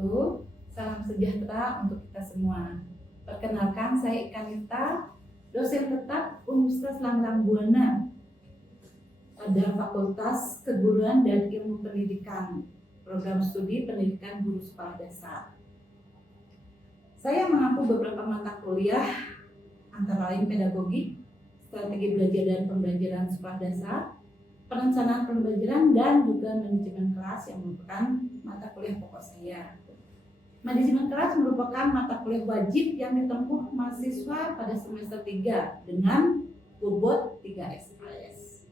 wabarakatuh. Salam sejahtera untuk kita semua. Perkenalkan, saya Ika Nita, dosen tetap Universitas Langgang Buana pada Fakultas Keguruan dan Ilmu Pendidikan, Program Studi Pendidikan Guru Sekolah Dasar. Saya mengampu beberapa mata kuliah, antara lain pedagogik, strategi belajar dan pembelajaran sekolah dasar, perencanaan pembelajaran, dan juga manajemen kelas yang merupakan mata kuliah pokok saya. Manajemen kelas merupakan mata kuliah wajib yang ditempuh mahasiswa pada semester 3 dengan bobot 3 SKS.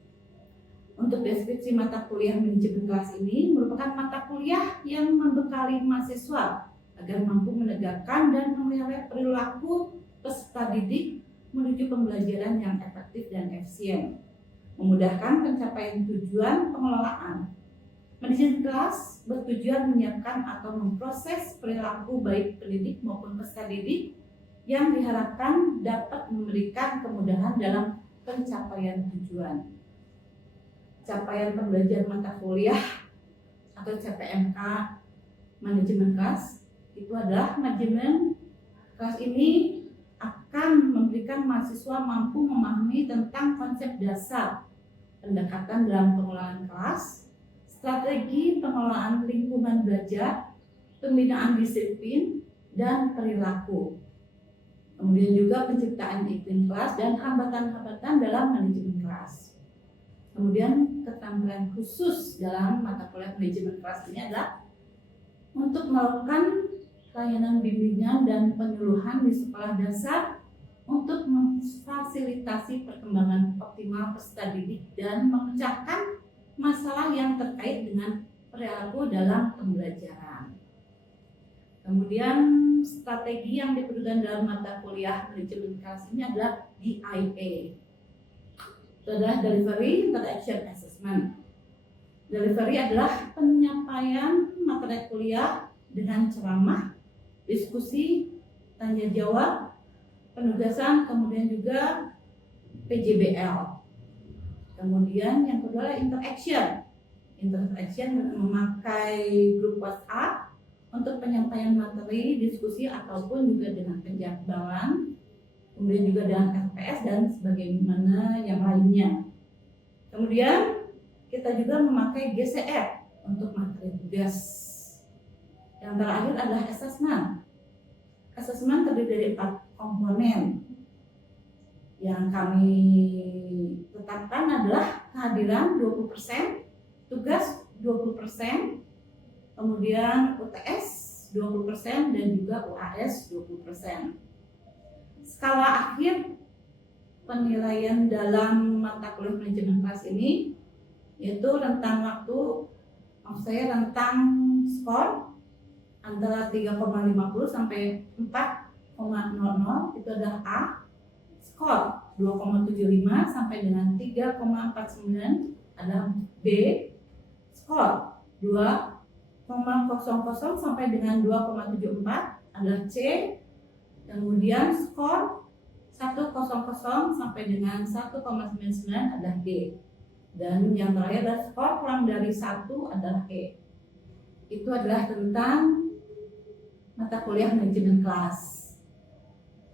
Untuk deskripsi mata kuliah manajemen kelas ini merupakan mata kuliah yang membekali mahasiswa agar mampu menegakkan dan memelihara perilaku peserta didik menuju pembelajaran yang efektif dan efisien, memudahkan pencapaian tujuan pengelolaan. Manajemen kelas bertujuan menyiapkan atau memproses perilaku baik pendidik maupun peserta didik yang diharapkan dapat memberikan kemudahan dalam pencapaian tujuan. Capaian pembelajaran mata kuliah atau CPMK manajemen kelas itu adalah manajemen kelas ini akan memberikan mahasiswa mampu memahami tentang konsep dasar pendekatan dalam pengelolaan kelas, strategi pengelolaan lingkungan belajar, pembinaan disiplin, dan perilaku. Kemudian juga penciptaan iklim kelas dan hambatan-hambatan dalam manajemen kelas. Kemudian keterampilan khusus dalam mata kuliah manajemen kelas ini adalah untuk melakukan layanan bimbingan dan penyuluhan di sekolah dasar untuk memfasilitasi perkembangan optimal peserta didik dan memecahkan masalah yang terkait dengan perilaku dalam pembelajaran. Kemudian strategi yang diperlukan dalam mata kuliah manajemen kelas ini adalah DIA. Itu adalah Delivery Interaction Assessment. Delivery adalah penyampaian materi kuliah dengan ceramah, diskusi, tanya jawab, penugasan, kemudian juga PJBL. Kemudian yang kedua adalah interaction. Interaction memakai grup WhatsApp untuk penyampaian materi, diskusi, ataupun juga dengan penjadwalan. Kemudian juga dengan FPS dan sebagaimana yang lainnya. Kemudian kita juga memakai GCF untuk materi tugas. Yang terakhir adalah assessment. Assessment terdiri dari 4 komponen. Yang kami tetapkan adalah kehadiran 20%, tugas 20%, kemudian UTS 20% dan juga UAS 20%. Skala akhir penilaian dalam mata kuliah manajemen kelas ini yaitu rentang waktu, rentang skor antara 3,50 sampai 4,00 itu adalah A. Skor 2,75 sampai dengan 3,49 adalah B. Skor 2,00 sampai dengan 2,74 adalah C. Kemudian skor 1,00 sampai dengan 1,99 adalah D. Dan yang terakhir adalah skor kurang dari 1 adalah E. Itu adalah tentang mata kuliah manajemen kelas.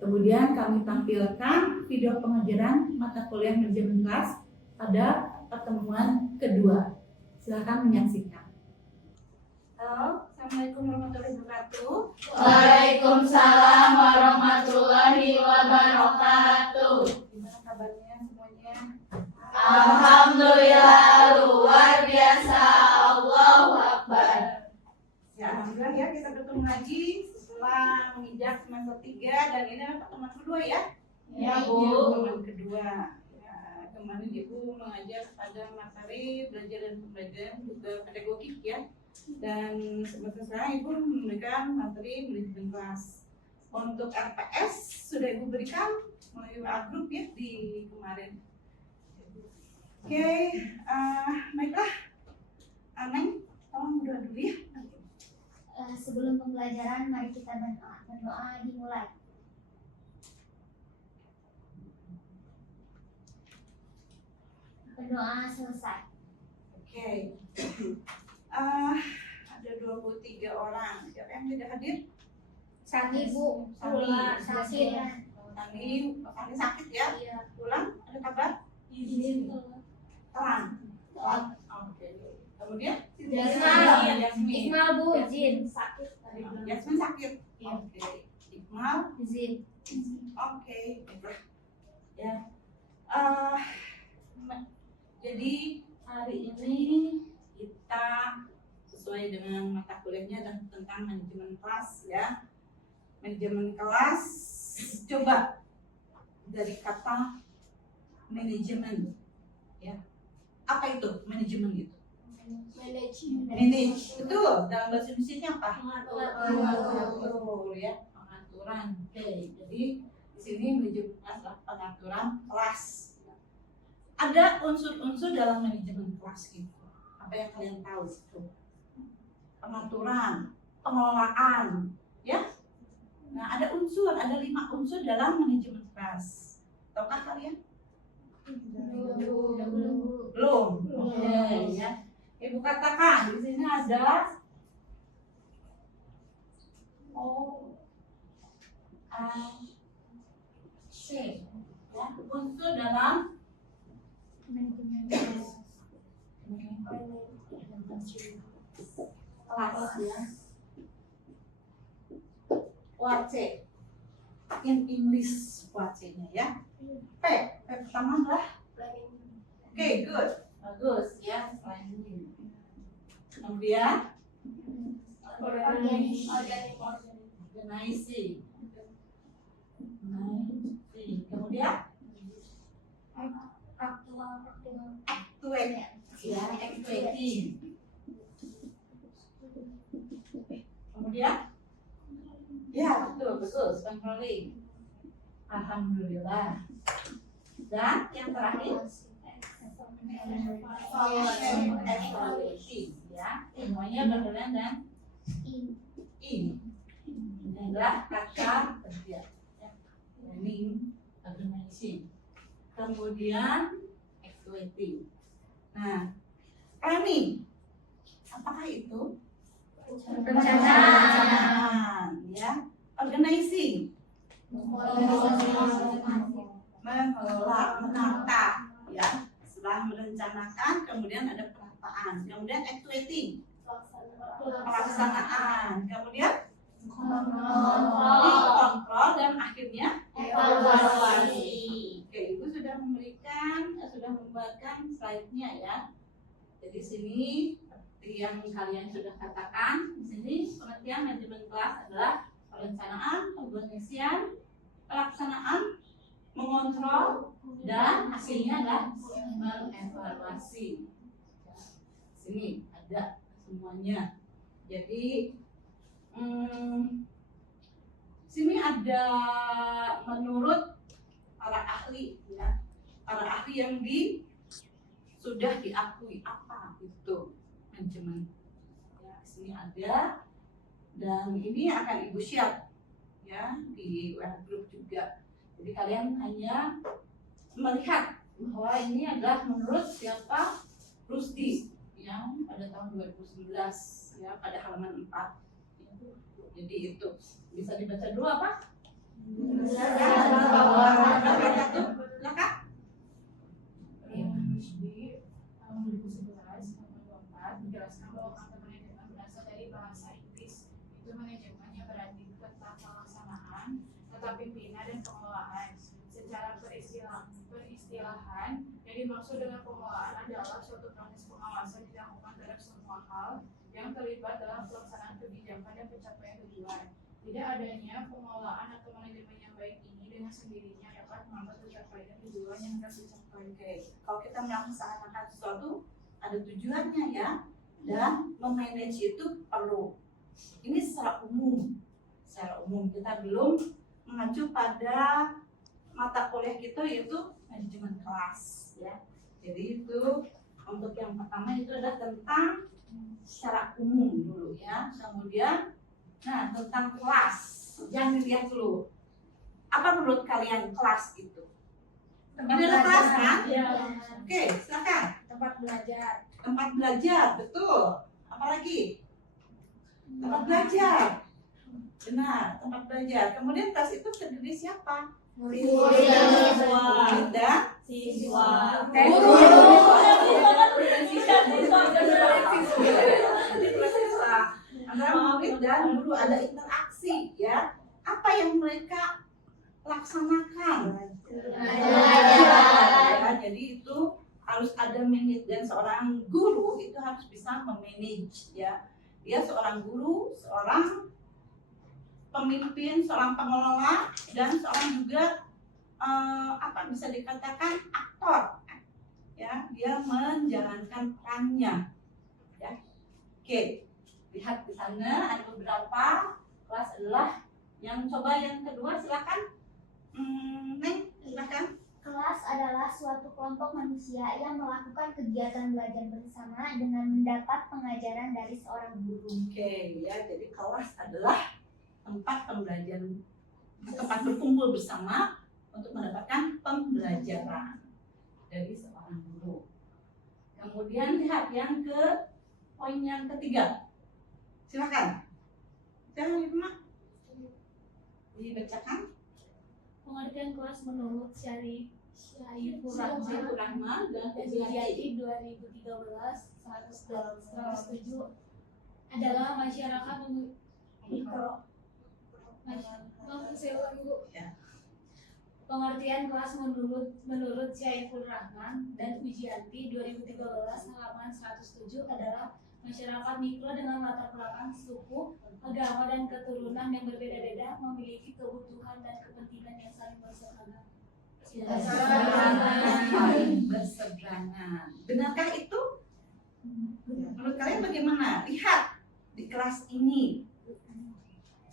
Kemudian kami tampilkan video pengajaran mata kuliah manajemen kelas pada pertemuan kedua. Silakan menyaksikan. Halo, Assalamualaikum warahmatullahi wabarakatuh. Waalaikumsalam warahmatullahi wabarakatuh. Gimana kabarnya semuanya? Alhamdulillah luar biasa. Allahu Akbar. Ya, alhamdulillah ya kita bertemu lagi setelah menginjak semester 3 dan ini adalah pertemuan kedua ya. Ya, Bu. Pertemuan kedua. Ya, kemarin Ibu mengajar pada materi belajar dan pembelajaran juga pedagogik ya. Dan semester sekarang Ibu memberikan materi manajemen kelas. Untuk RPS sudah Ibu berikan melalui WA group ya di kemarin. Oke, baiklah. Neng, tolong berdoa dulu ya. Sebelum pembelajaran, mari kita berdoa. Berdoa dimulai. Berdoa selesai. Oke. Ada 23 orang. Siapa yang tidak hadir? Sani Bu. Sani. Sakit. Sani sakit ya? Iya. Pulang, ada kabar? Izin. Terang. Oke. Kemudian? Yasmin. Yasmin. Iqmal Bu izin. Sakit. Yasmin sakit. Iya. Oke. Iqmal. Izin. Oke. Baiklah. Ya. Jadi hari ini kita sesuai dengan mata kuliahnya dan tentang manajemen kelas ya. Manajemen kelas, coba dari kata manajemen ya. Apa itu manajemen itu? Manage, betul. Dalam bahasa Indonesia apa? Mengatur ya, pengaturan. Oke, jadi di sini manajemen kelas adalah pengaturan kelas. Ada unsur-unsur dalam manajemen kelas gitu. Apa yang kalian tahu itu? Pengaturan, pengelolaan, ya. Nah, ada 5 unsur dalam manajemen kelas. Tahukah kalian? Belum. Oke, ya. Ibu katakan di sini ada C, ya, unsur dalam kelas ya. WC in English WC-nya ya. P pertama adalah oke, good, bagus ya. Planning. Kemudian organizing. Kemudian actuate ya, actuating. Kemudian ya, betul, controlling. Alhamdulillah. Dan yang terakhir evaluating ya. Semuanya berkaitan dan ini adalah kata kerja ya. Planning, organizing. Kemudian evaluating. Nah, planning apakah itu? Perencanaan ya. Organizing, mengelola, menata ya. Setelah merencanakan, kemudian ada penataan, kemudian actuating, pelaksanaan, kemudian kontrol, dan akhirnya evaluasi. Oke, Ibu sudah membuatkan slide-nya ya. Jadi sini yang kalian sudah katakan di sini, pengertian manajemen kelas adalah perencanaan, pengorganisasian, pelaksanaan, mengontrol, dan hasilnya adalah mengevaluasi. Sini ada semuanya. Jadi sini ada menurut para ahli ya, para ahli yang sudah diakui apa itu manajemen. Ya, sini ada, dan ini akan Ibu share ya di web group juga. Jadi kalian hanya melihat bahwa ini adalah menurut siapa? Rusdi yang pada tahun 2019 ya, pada halaman 4. Jadi itu bisa dibaca dulu apa? Silakan. Di tahun 2011 menjelaskan bahwa kata manajemen berasal dari bahasa Inggris. Itu manajemen yang berarti tentang pelaksanaan, tetapi pembina dan pengelolaan. Secara peristilahan, yang dimaksud dengan pengelolaan adalah suatu proses pengawasan dilakukan terhadap semua hal yang terlibat dalam pelaksanaan kebijakan dan pencapaian tujuan. Tidak adanya pengelolaan atau manajemen yang baik ini dengan sendirinya dapat menghambat tercapainya tujuan yang hendak dicapai. Oke, kalau kita melaksanakan sesuatu ada tujuannya ya, dan memanage itu perlu. Ini secara umum kita belum mengacu pada mata kuliah kita yaitu manajemen kelas ya. Jadi itu untuk yang pertama itu adalah tentang secara umum dulu ya. Kemudian tentang kelas, jangan dilihat dulu. Apa menurut kalian kelas itu? Ini adalah kelas kan? Ya. Oke, silakan. Tempat belajar. Tempat belajar, betul. Apalagi? Tempat belajar. Benar, tempat belajar. Kemudian kelas itu terdiri siapa? Murid. Murid dan Siswa. guru. Antara murid dan guru ada interaksi ya. Apa yang mereka laksanakan? Ya, jadi itu harus ada manage dan seorang guru itu harus bisa memanage ya. Dia seorang guru, seorang pemimpin, seorang pengelola dan seorang juga apa bisa dikatakan aktor ya, dia menjalankan perannya ya. Oke, lihat di sana ada beberapa kelas adalah yang coba yang kedua silakan. Neng silakan. Kelas adalah suatu kelompok manusia yang melakukan kegiatan belajar bersama dengan mendapat pengajaran dari seorang guru. Oke ya, jadi kelas adalah tempat pembelajaran, tempat berkumpul bersama untuk mendapatkan pembelajaran dari seorang guru. Kemudian lihat yang ke poin yang ketiga. Silakan. Silakan Ibu Mak. Dibacakan. Pengertian kelas menurut Syaifur Syaifur Rahman dan Jati 2013 107 adalah masyarakat mikro. Ya. Pengertian kelas menurut Syaifur Rahman dan Ujianti 2013 halaman 107 adalah masyarakat mikro dengan latar belakang suku, agama dan keturunan yang berbeda-beda memiliki kebutuhan dan kepentingan yang saling berseberangan. Saling berseberangan. Benarkah itu? Menurut kalian bagaimana? Lihat di kelas ini.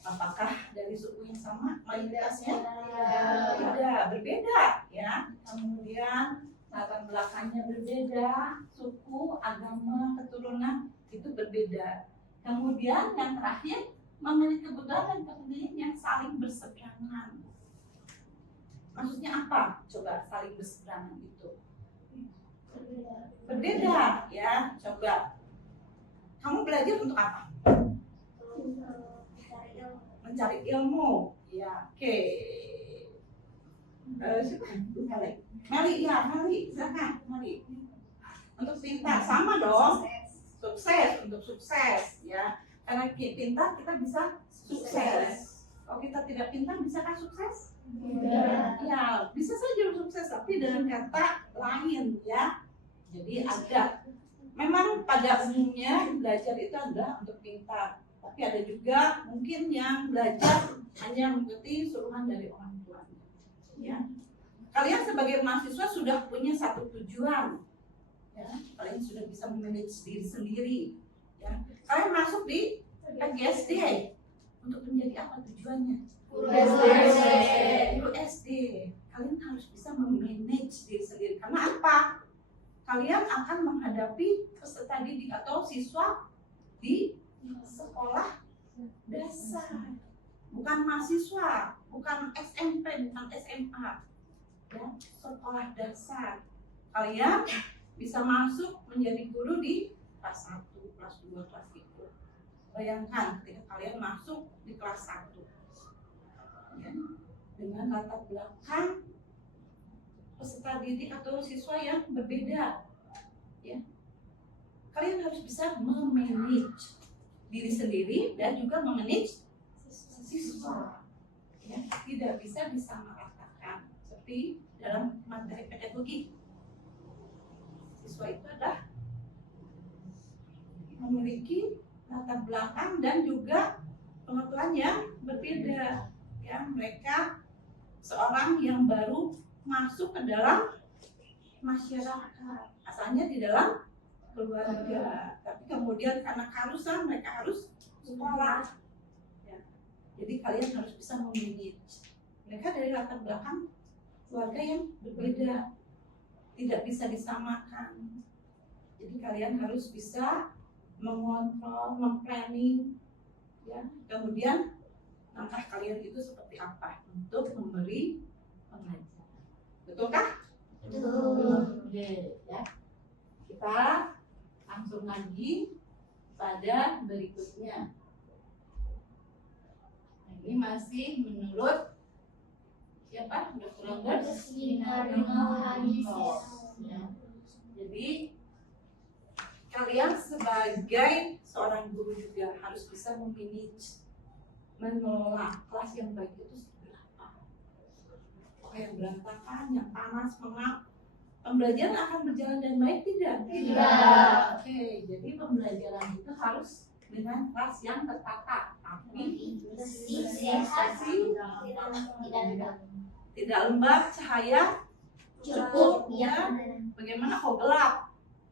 Apakah dari suku yang sama mayoritasnya? Tidak, berbeda ya. Kemudian latar belakangnya berbeda, suku, agama, keturunan itu berbeda. Kemudian yang terakhir memiliki kebutuhan dan kepentingan yang saling berseberangan. Maksudnya apa? Coba saling berseberangan itu. Berbeda ya. Coba. Kamu belajar untuk apa? Mencari ilmu. Ya, oke. Siapa? Mari, ya, Mari, silakan, Mari. Untuk pintar sama dong. Sukses, untuk sukses, ya. Karena pintar kita bisa sukses. Kalau kita tidak pintar, bisakah sukses? Ya, bisa saja sukses, tapi dengan kata lain, ya. Jadi ada. Memang pada umumnya belajar itu adalah untuk pintar. Tapi ada juga mungkin yang belajar hanya mengikuti suruhan dari orang tua. Ya. Kalian sebagai mahasiswa sudah punya satu tujuan. Ya. Kalian sudah bisa memanage diri sendiri. Ya. Kalian masuk di PGSD untuk menjadi apa tujuannya? Guru SD. Kalian harus bisa memanage diri sendiri. Karena apa? Kalian akan menghadapi peserta didik atau siswa di sekolah dasar, bukan mahasiswa, bukan SMP, bukan SMA, ya, sekolah dasar. Kalian bisa masuk menjadi guru di kelas 1, kelas 2, kelas 3. Bayangkan ketika kalian masuk di kelas 1 ya, dengan latar belakang peserta didik atau siswa yang berbeda ya. Kalian harus bisa memanage diri sendiri dan juga memanage siswa ya. Tidak bisa disamaratakan seperti dalam materi pedagogi. Siswa itu adalah memiliki latar belakang dan juga pengetahuan yang berbeda ya. Mereka seorang yang baru masuk ke dalam masyarakat, asalnya di dalam keluarga, tapi kemudian karena keharusan mereka harus sekolah ya. Jadi kalian harus bisa memanage. Mereka dari latar belakang keluarga yang berbeda, tidak bisa disamakan. Jadi kalian harus bisa mengontrol, memplanning ya. Kemudian langkah kalian itu seperti apa untuk memberi pengajaran. Betulkah? Betul. Oke ya. Kita langsung lagi pada berikutnya. ini masih menurut siapa? Dr. Longgar? Ya. Jadi kalian sebagai seorang guru juga harus bisa memanage, mengelola kelas yang baik itu seperti apa. Yang berantakan, yang panas, mengap, pembelajaran akan berjalan dengan baik tidak? Tidak. Oke, jadi pembelajaran itu harus dengan kelas yang tertata, tapi Bersih, sehat, tidak lembab, cahaya cukup. ya. Bagaimana kalau gelap?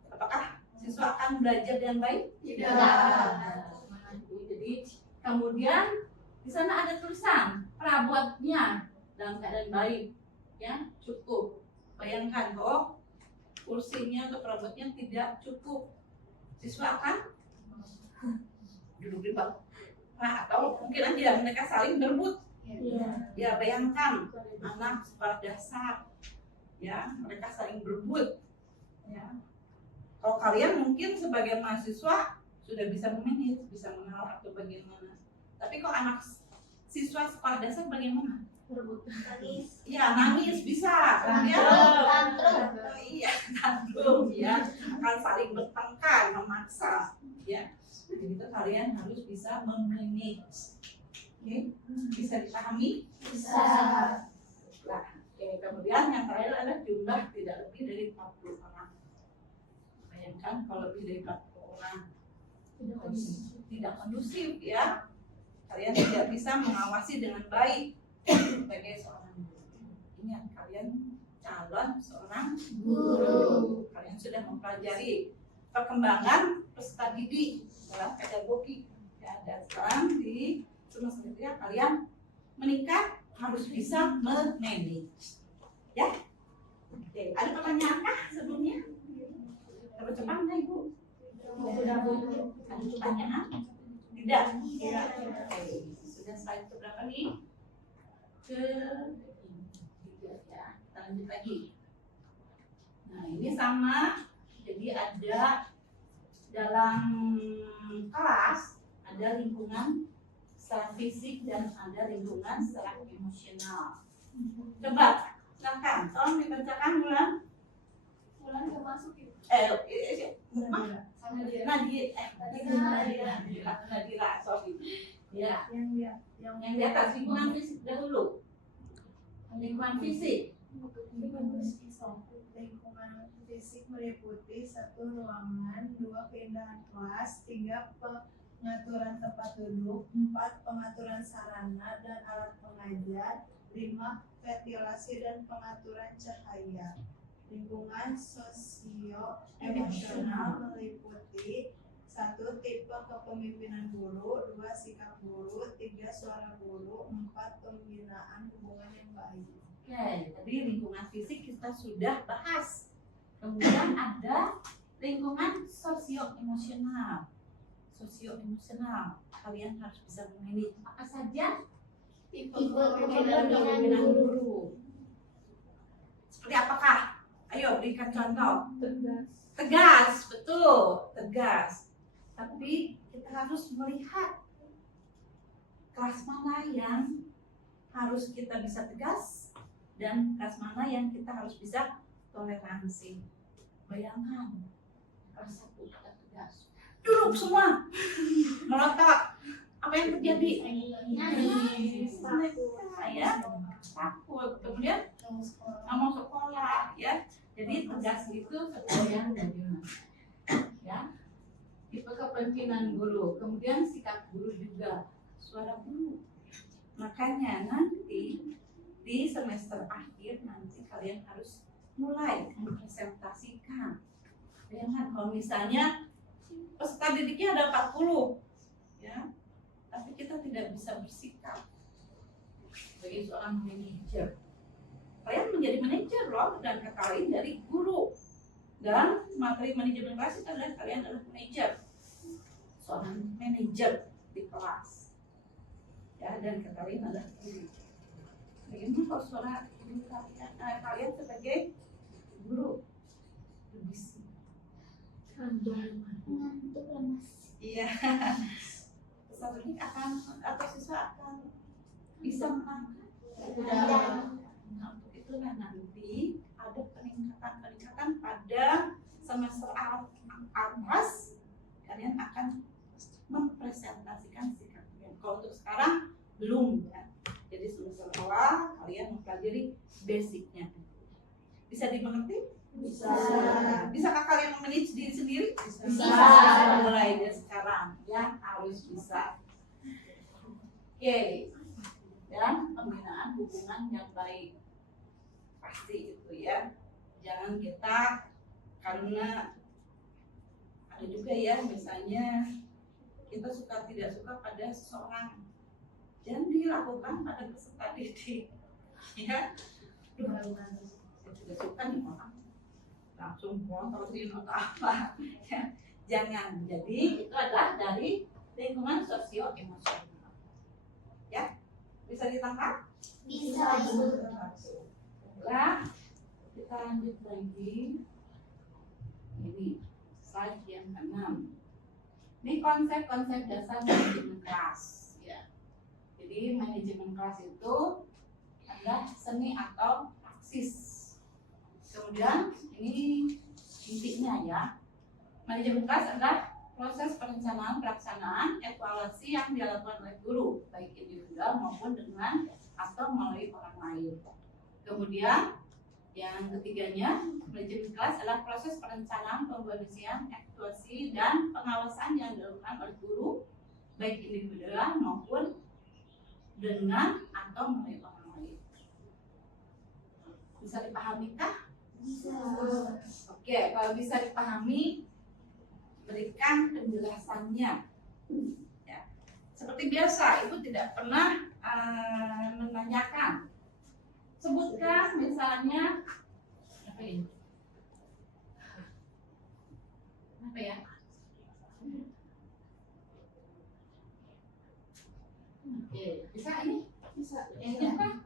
Apakah siswa akan belajar dengan baik? Jadi kemudian di sana ada tulisan perabotnya dalam keadaan baik, ya cukup. Bayangkan kalau kursinya atau perabotnya tidak cukup, siswa akan duduk di bawah. Nah, atau mungkin aja mereka saling berebut. Ya bayangkan anak sekolah dasar, ya mereka saling berebut. Ya. Kalau kalian mungkin sebagai mahasiswa sudah bisa memanage, bisa mengalah atau bagaimana. Tapi kalau anak siswa sekolah dasar bagaimana? Iya nangis bisa, kemudian iya tantrum, ya akan saling bertengkar, memaksa, ya. Jadi itu kalian harus bisa memanage. Oke, bisa dipahami? Bisa. Nah, oke. Kemudian yang terakhir adalah jumlah tidak lebih dari 40 orang. Bayangkan kalau lebih dari 40 orang tidak kondusif, ya. Kalian tidak bisa mengawasi dengan baik sebagai seorang guru. Ingat, kalian calon seorang guru. Kalian sudah mempelajari perkembangan peserta didik dalam pedagogi, ya, dan sekarang di semester kalian meningkat harus bisa memanage, ya. Oke, ada pertanyaan kah sebelumnya? Cepat-cepat nggak Ibu? Ada pertanyaan? Tidak. Oke, sudah slide berapa nih? Ke-3 ya. Kita lanjut lagi. Nah ini sama. Jadi ada dalam kelas ada lingkungan secara fisik dan ada lingkungan secara emosional. Coba, silakan, tolong dibacakan ulang. Bulan termasuk itu. Nadira, sorry. Ya, yang di atas lingkungan fisik dahulu. Lingkungan fisik. Lingkungan fisik meliputi 1 ruangan, 2 keindahan kelas, 3 pengaturan tempat duduk, 4 pengaturan sarana dan alat pengajar, 5 ventilasi dan pengaturan cahaya. Lingkungan sosio-emosional meliputi 1 tipe kepemimpinan guru, 2 sikap guru, 3 suara guru, 4 pembinaan hubungan yang baik. Oke, tadi lingkungan fisik kita sudah bahas. Kemudian ada lingkungan sosio-emosional. Sosio-emosional, kalian harus bisa memanage apa saja tipe kepemimpinan guru. Seperti apakah? Ayo berikan contoh. Tegas, betul, tegas. Tapi kita harus melihat kelas mana yang harus kita bisa tegas dan kelas mana yang kita harus bisa toleransi. Bayangkan, kelas 1 kita tegas, duduk semua, melotot. Apa yang terjadi? Nangis, saya takut. Kemudian nggak mau sekolah, ya. Jadi tegas itu kemudian bagaimana? Ya, tipe kepemimpinan guru, kemudian sikap guru juga, suara guru. Makanya nanti di semester akhir nanti kalian harus mulai mempresentasikan. Bayangkan kalau misalnya peserta didiknya ada 40, ya, tapi kita tidak bisa bersikap sebagai seorang manajer. Kalian menjadi manajer loh, dan kata lain dari guru. Dan materi manajemen kelas itu adalah kalian adalah manajer, seorang manajer di kelas. Ya, dan kata lain adalah guru. Bagaimana kalau suara guru kalian sebagai guru? Berbisik. Ngantuk lemas. Iya. Peserta didik akan atau siswa akan Bisa menangkap? Tidak. Nah, untuk itulah nanti ada peningkatan pada semester atas, kalian akan mempresentasikan sikap kalian. Kalau untuk sekarang belum ya. Jadi semester awal kalian mempelajari basicnya. Bisa dimengerti? Bisa. Bisakah kalian memanage diri sendiri? Bisa. Mulai dari sekarang ya harus bisa. Oke. Dan pembinaan hubungan yang baik pasti itu ya. Jangan kita karena ada juga ya misalnya kita suka tidak suka pada seseorang, jangan dilakukan pada peserta didik ya. Saya tidak suka nih orang langsung prototin atau apa ya. Jangan. Jadi itu adalah dari lingkungan sosio emosional ya. Bisa ditangkap? Bisa, Ibu. Nah, kita lanjut lagi. Ini slide yang ke-6. Ini konsep-konsep dasar manajemen kelas ya. Jadi manajemen kelas itu adalah seni atau praksis. Kemudian ini intinya ya. Manajemen kelas adalah proses perencanaan, pelaksanaan, evaluasi yang dilakukan oleh guru, baik individual maupun dengan atau melalui orang lain. Kemudian yang ketiganya, manajemen kelas adalah proses perencanaan, pembersihan, evaluasi, dan pengawasan yang dilakukan oleh guru, baik individual maupun dengan atau melalui orang lain. Bisa dipahami kah? Bisa. Oke, kalau bisa dipahami, berikan penjelasannya. Ya. Seperti biasa, Ibu tidak pernah menanyakan. Sebutkan misalnya apa ini? Apa ya? Oke, bisa ini? Bisa. Ini apa?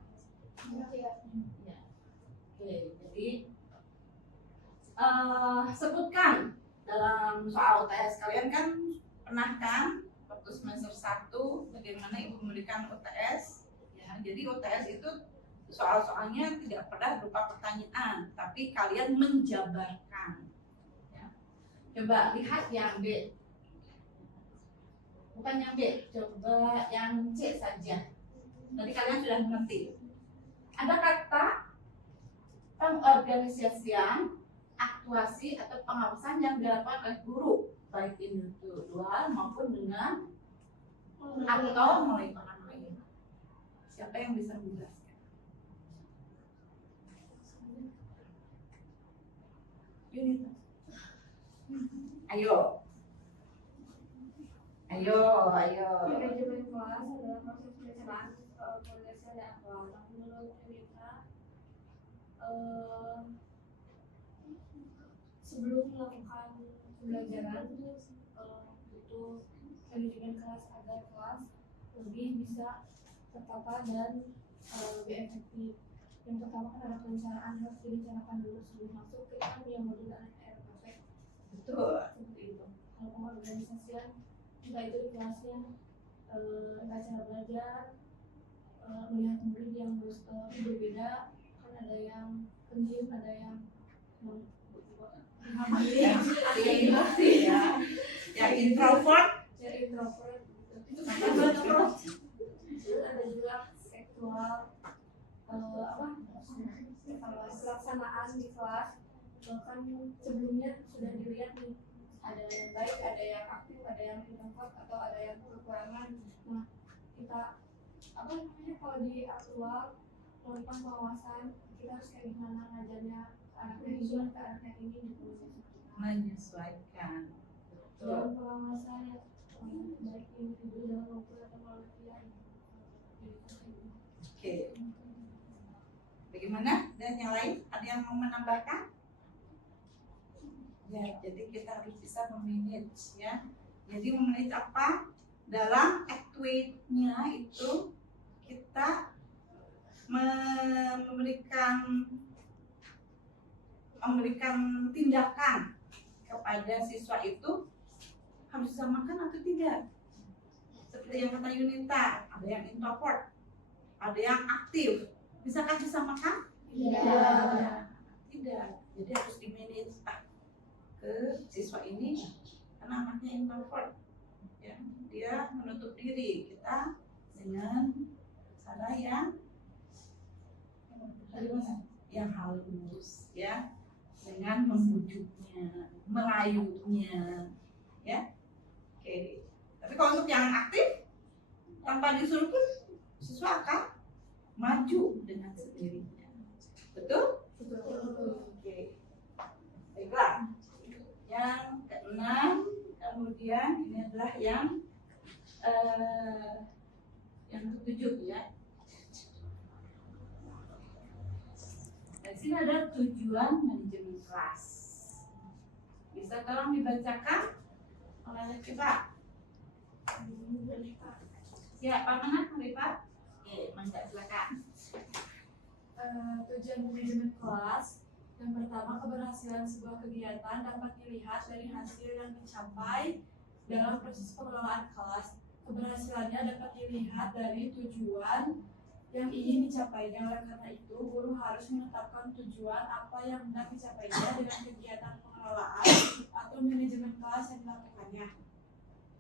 Ya. Oke, jadi sebutkan dalam soal UTS kalian kan pernah kan waktu semester 1 bagaimana Ibu memberikan UTS ya. Jadi UTS itu soal-soalnya tidak pernah berupa pertanyaan, tapi kalian menjabarkan ya. Coba lihat yang B, bukan yang B, coba yang C saja. Tadi kalian sudah mengerti. Ada kata pengorganisasian, aktuasi atau pengawasan yang dilakukan oleh guru, baik individual maupun dengan atau melalui orang lain. Siapa yang bisa menjelaskan? Yunita. Ayo. Manajemen kelas adalah proses perencanaan, organisasi dan aktual. Menurut Yunita, sebelum melakukan pembelajaran butuh manajemen kelas agar kelas lebih bisa tertata dan lebih efektif. Yang pertama kan ada perencanaan, harus direncanakan dulu sebelum masuk. Kita kan yang modul RKP Betul. seperti itu. Kalau pengorganisasian, entah itu di kelasnya acara belajar, melihat murid yang berbeda, kan ada yang pendiam, ada yang Ada yang introvert ya. Yang introvert. jadi introvert gitu. Itu terus ada juga seksual, pelaksanaan di kelas. Bahkan sebelumnya sudah dilihat nih, ada yang baik, ada yang aktif, ada yang introvert, atau ada yang kekurangan. Nah, kita kalau di aktual melakukan pengawasan, kita harus kayak gimana ngajarnya ke anaknya ini, ke anaknya ini gitu. Menyesuaikan. Dalam pengawasan yang baik individu dalam maupun atau melalui Oke. Bagaimana? Dan yang lain ada yang mau menambahkan? Ya, jadi kita harus bisa memanage ya. Jadi memanage apa? Dalam actuate-nya itu kita memberikan tindakan kepada siswa itu harus disamakan atau tidak. Seperti yang kata Yunita, ada yang introvert, Ada yang aktif. Bisakah disamakan? Tidak. Tidak. Jadi harus di-manage ke siswa ini karena anaknya introvert. Ya, dia menutup diri. Kita dengan cara yang halus, ya, dengan membujuknya, merayunya, ya. Oke. Tapi kalau untuk yang aktif, tanpa disuruh pun siswa akan maju dengan sendirinya. Betul? Oke. Baiklah. Yang keenam, kemudian ini adalah yang ketujuh, ya. Di sini ada tujuan manajemen kelas. Bisa tolong dibacakan oleh coba. Siapa mana, Rifat? Oke, mangga silakan. Tujuan manajemen kelas yang pertama, keberhasilan sebuah kegiatan dapat dilihat dari hasil yang dicapai dalam proses pengelolaan kelas. Keberhasilannya dapat dilihat dari tujuan yang ingin dicapainya. Oleh karena itu, guru harus menetapkan tujuan apa yang hendak dicapainya dengan kegiatan pengelolaan atau manajemen kelas yang dilakukannya.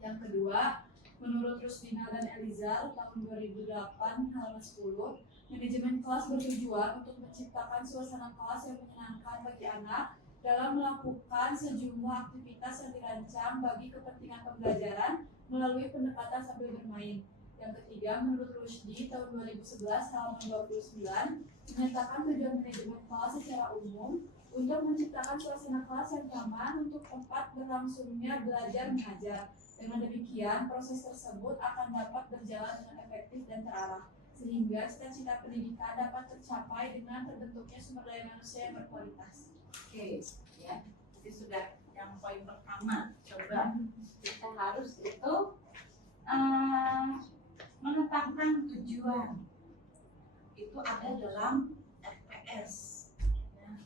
Yang kedua, menurut Rusdina dan Elizal tahun 2008 halaman 10, manajemen kelas bertujuan untuk menciptakan suasana kelas yang menyenangkan bagi anak dalam melakukan sejumlah aktivitas yang dirancang bagi kepentingan pembelajaran melalui pendekatan sambil bermain. Yang ketiga, menurut Rusdi tahun 2011 halaman 29, menyatakan tujuan manajemen kelas secara umum untuk menciptakan suasana kelas yang nyaman untuk tempat berlangsungnya belajar mengajar. Dengan demikian, proses tersebut akan dapat berjalan dengan efektif dan terarah, sehingga cita-cita pendidikan dapat tercapai dengan terbentuknya sumber daya manusia yang berkualitas. Oke, ya. Jadi sudah yang poin pertama. Coba kita harus itu menetapkan tujuan. Itu ada dalam FPS. Ya.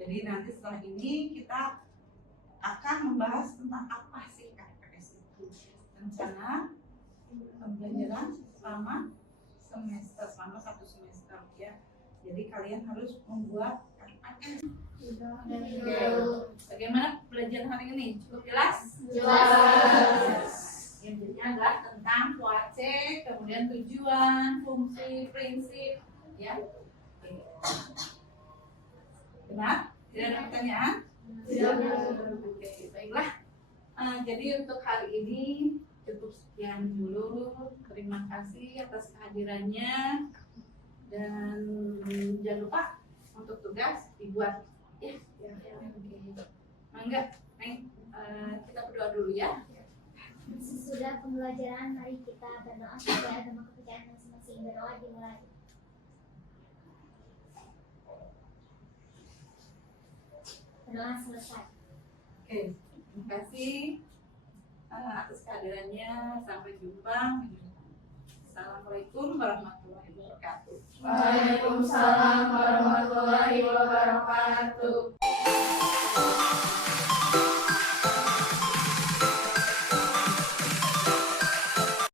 Jadi nanti setelah ini kita akan membahas tentang apa sih FPS itu. Rencana pembelajaran selama satu semester, ya. Jadi kalian harus membuat FPS. Bagaimana pelajaran hari ini? Cukup jelas? Jelas. Intinya adalah tentang POAC, kemudian tujuan, fungsi, prinsip, ya. Oke. Benar? Tidak ada pertanyaan? Oke, baiklah. Jadi untuk hari ini cukup sekian dulu. Terima kasih atas kehadirannya dan jangan lupa untuk tugas dibuat, ya. Oke. Mangga, Neng, kita berdoa dulu ya. Sesudah pembelajaran, mari kita berdoa sesuai agama kepercayaan masing-masing. Berdoa dimulai. Berdoa selesai. Oke, terima kasih atas kehadirannya. Sampai jumpa. Assalamualaikum warahmatullahi wabarakatuh. Waalaikumsalam warahmatullahi wabarakatuh.